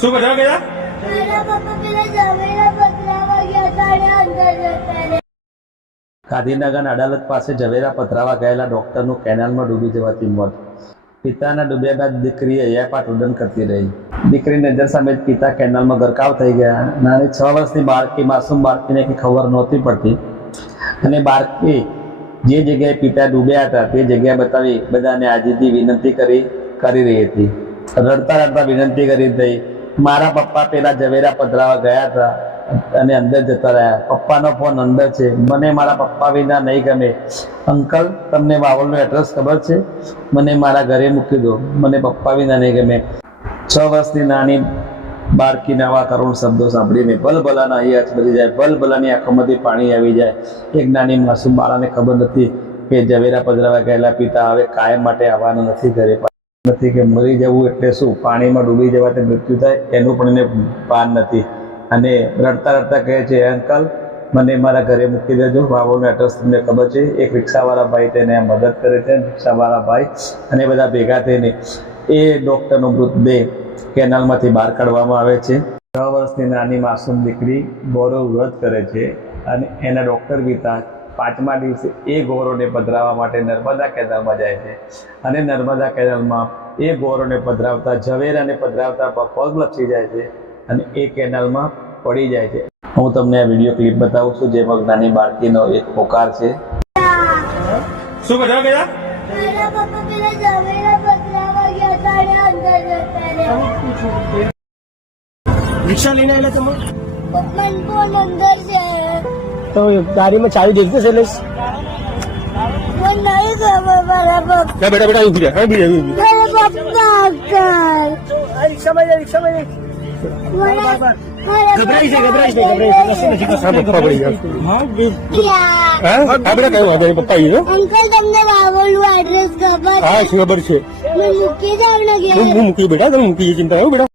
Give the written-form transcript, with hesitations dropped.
શું કરવા ગયા? मेरा पापा मेरा जवेरा पतरावा गया था અને અંદર જતા રહ્યા. ગાંધીનગર અદાલત પાસે ઝવેરા પધરાવા ગયેલા ડોક્ટરનું કેનાલમાં ડૂબી જવાથી મોત. પિતાના ડૂબ્યા બાદ દીકરી હૈયાપાટ રુદન કરતી રહી. દીકરી નજર સામે જ પિતા કેનાલમાં ગરકાવ થઈ ગયા. નાની 6 વર્ષની બાળકી માસૂમ બાળકીને કંઈ ખબર નહોતી પડતી અને બાળકી જે જગ્યાએ પિતા ડૂબ્યા હતા તે જગ્યા બતાવી બધાને આજીજી વિનંતી કરી રહી હતી. રડતા રડતા વિનંતી કરી હતી, મારા પપ્પા પેલા ઝવેરા પધરાવા ગયા હતા અને અંદર જતા રહ્યા. પપ્પાનો ફોન અંદર છે, મને મારા પપ્પા વિના નહીં ગમે. અંકલ, તમને વાવલનું એડ્રેસ ખબર છે? મને મારા ઘરે મૂકી દો, મને પપ્પા વિના નહીં ગમે. 6 વર્ષની નાની બાળકીના આવા કરુણ શબ્દો સાંભળીને ભલભલાના અહીંયા અચમરી જાય, ભલભલાની આંખોમાંથી પાણી આવી જાય. એક નાની માસૂમ બાળાને ખબર નથી કે ઝવેરા પધરાવા ગયેલા પિતા હવે કાયમ માટે આવવાનું નથી ઘરે. નથી કે મરી જવું એટલે શું, પાણીમાં ડૂબી જવાથી મૃત્યુ થાય એનું પણ એને ભાન નથી. અને રડતા રડતા કહે છે, અંકલ મને મારા ઘરે મૂકી દેજો, વાવોનું એડ્રેસ તમને ખબર છે. એક રિક્ષાવાળા ભાઈ તેને મદદ કરે છે. રિક્ષાવાળા ભાઈ અને બધા ભેગા થઈને એ ડૉક્ટરનો મૃતદેહ કેનાલમાંથી બહાર કાઢવામાં આવે છે. 6 વર્ષની નાની માસૂમ દીકરી ગૌરવ વ્રત કરે છે અને એના ડૉક્ટર પિતા 5મા દિવસે એ ગૌરવને પધરાવવા માટે નર્મદા કેનાલમાં જાય છે અને નર્મદા કેનાલમાં એ ગૌરવને પધરાવતા ઝવેરાને પધરાવતા પગ લપસી જાય છે અને એ કેનાલમાં પડી જાય છે. હું તમને આ વિડીયો ક્લિપ બતાવું છું જેમાં નાની બાળકીનો એક પોકાર છે. શું કરવા ગયા? मेरा पापा मेरा जवेरा पतरावा गया था અને અંદર જતા રહ્યા. રિક્ષા લઈને આવેલા તમે? પપ્પા ફોન અંદર છે. તો ગાડીમાં ચાવી દેતી છે એટલે મને નહીં ખબર મારા પપ્પા. બેટા બેટા ઉભી રહે, ઉભી રહે. મારા પપ્પા અંકલ. રિક્ષામાં રિક્ષામાં ગભરાઈ છે પપ્પા પડી ગયા. હા બેટા કયું વાંધો નહીં, પપ્પા આવ્યો. અંકલ તમને વાવલનું એડ્રેસ ખબર? હા ખબર છે, મને મૂકી જાવ ને ઘેર. હું મૂકી બેટા, તમે મૂકી ચિંતા કરો બેટા.